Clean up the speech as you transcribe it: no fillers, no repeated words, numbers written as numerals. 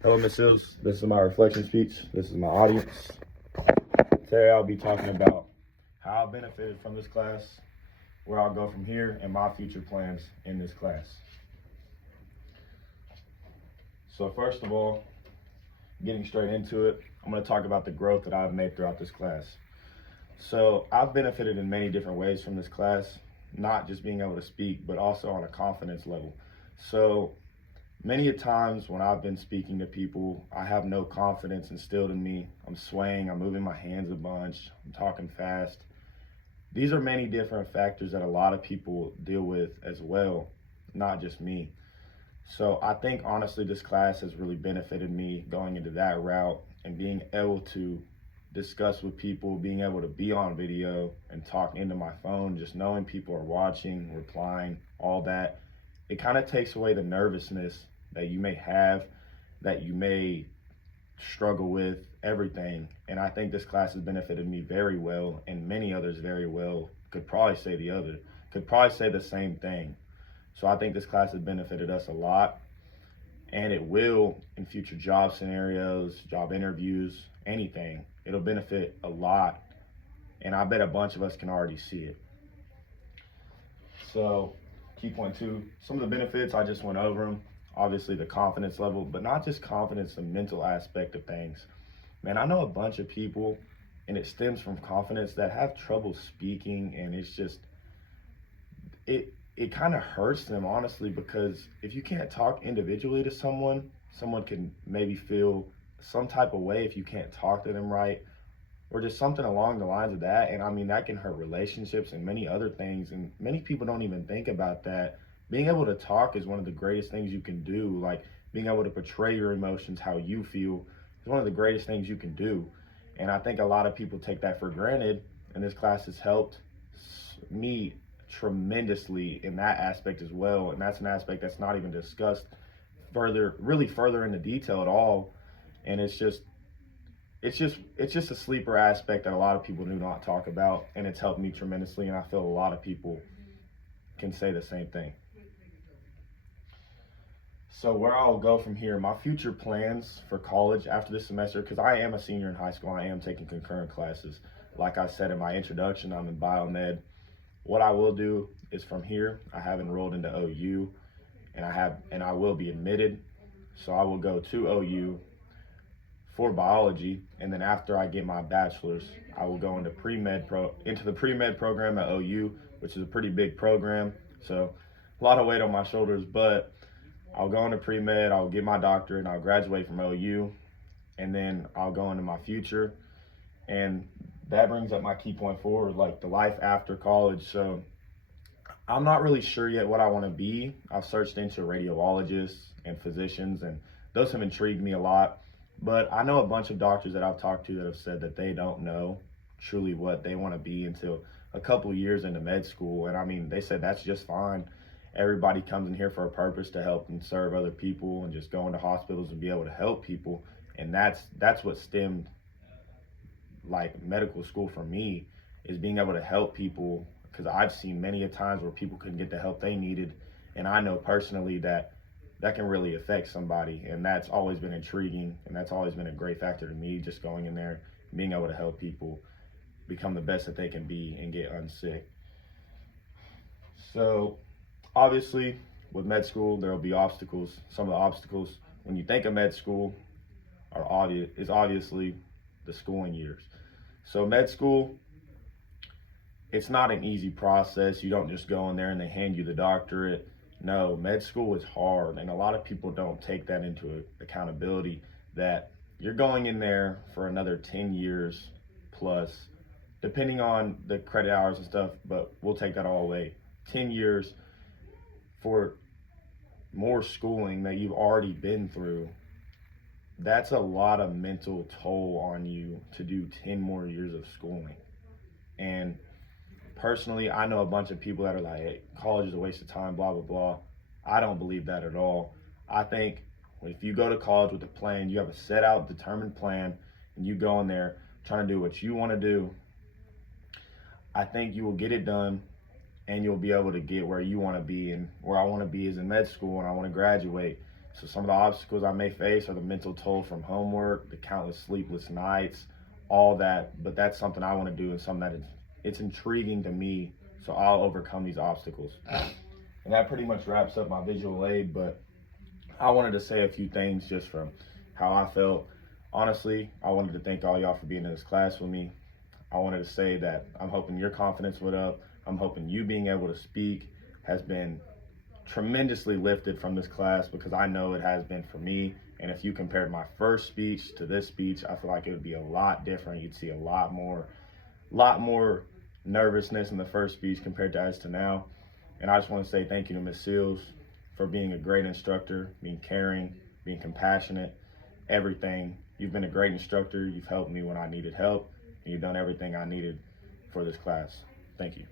Hello, Ms. Sills. This is my reflection speech. This is my audience. Today I'll be talking about how I benefited from this class, where I'll go from here, and my future plans in this class. So first of all, getting straight into it, I'm going to talk about the growth that I've made throughout this class. So I've benefited in many different ways from this class, not just being able to speak, but also on a confidence level. So many a times when I've been speaking to people, I have no confidence instilled in me. I'm swaying, I'm moving my hands a bunch, I'm talking fast. These are many different factors that a lot of people deal with as well, not just me. So I think honestly this class has really benefited me going into that route and being able to discuss with people, being able to be on video and talk into my phone, just knowing people are watching, replying, all that. It kind of takes away the nervousness that you may have, that you may struggle with, everything. And I think this class has benefited me very well, and many others very well. Could probably say the same thing. So I think this class has benefited us a lot, and it will in future job scenarios, job interviews, anything. It'll benefit a lot, and I bet a bunch of us can already see it. So key point two, some of the benefits, I just went over them. Obviously the confidence level, but not just confidence, the mental aspect of things. Man, I know a bunch of people, and it stems from confidence, that have trouble speaking, and it's just, it kind of hurts them, honestly, because if you can't talk individually to someone, someone can maybe feel some type of way if you can't talk to them right, or just something along the lines of that. And I mean, that can hurt relationships and many other things. And many people don't even think about that. Being able to talk is one of the greatest things you can do. Like being able to portray your emotions, how you feel, is one of the greatest things you can do. And I think a lot of people take that for granted. And this class has helped me tremendously in that aspect as well. And that's an aspect that's not even discussed further into detail at all. And it's just a sleeper aspect that a lot of people do not talk about, and it's helped me tremendously, and I feel a lot of people can say the same thing. So where I'll go from here, my future plans for college after this semester, because I am a senior in high school, I am taking concurrent classes. Like I said in my introduction, I'm in biomed. What I will do is from here, I have enrolled into OU, and I will be admitted. So I will go to OU for biology, and then after I get my bachelor's, I will go into the pre-med program at OU, which is a pretty big program. So a lot of weight on my shoulders, but I'll go into pre-med, I'll get my doctorate, and I'll graduate from OU, and then I'll go into my future. And that brings up my key point forward, like the life after college. So I'm not really sure yet what I want to be. I've searched into radiologists and physicians, and those have intrigued me a lot. But I know a bunch of doctors that I've talked to that have said that they don't know truly what they want to be until a couple of years into med school. And I mean, they said that's just fine. Everybody comes in here for a purpose, to help and serve other people, and just go into hospitals and be able to help people. And that's what stemmed like medical school for me, is being able to help people, because I've seen many a times where people couldn't get the help they needed, and I know personally that that can really affect somebody, and that's always been intriguing, and that's always been a great factor to me, just going in there, being able to help people become the best that they can be and get unsick. So obviously with med school there will be obstacles. Some of the obstacles when you think of med school is obviously the schooling years. So med school, it's not an easy process. You don't just go in there and they hand you the doctorate. No, med school is hard, and a lot of people don't take that into accountability, that you're going in there for another 10 years plus, depending on the credit hours and stuff, but we'll take that all away. 10 years for more schooling that you've already been through. That's a lot of mental toll on you to do 10 more years of schooling. And personally, I know a bunch of people that are like, hey, college is a waste of time, blah, blah, blah. I don't believe that at all. I think if you go to college with a plan, you have a set out, determined plan, and you go in there trying to do what you want to do, I think you will get it done, and you'll be able to get where you want to be. And where I want to be is in med school, and I want to graduate. So some of the obstacles I may face are the mental toll from homework, the countless sleepless nights, all that. But that's something I want to do and something that it's intriguing to me. So I'll overcome these obstacles. And that pretty much wraps up my visual aid. But I wanted to say a few things just from how I felt. Honestly, I wanted to thank all y'all for being in this class with me. I wanted to say that I'm hoping your confidence went up. I'm hoping you being able to speak has been tremendously lifted from this class, because I know it has been for me. And if you compared my first speech to this speech, I feel like it would be a lot different. You'd see a lot more nervousness in the first speech compared to as to now. And I just want to say thank you to Ms. Seals for being a great instructor, being caring, being compassionate, everything. You've been a great instructor. You've helped me when I needed help, and you've done everything I needed for this class. Thank you.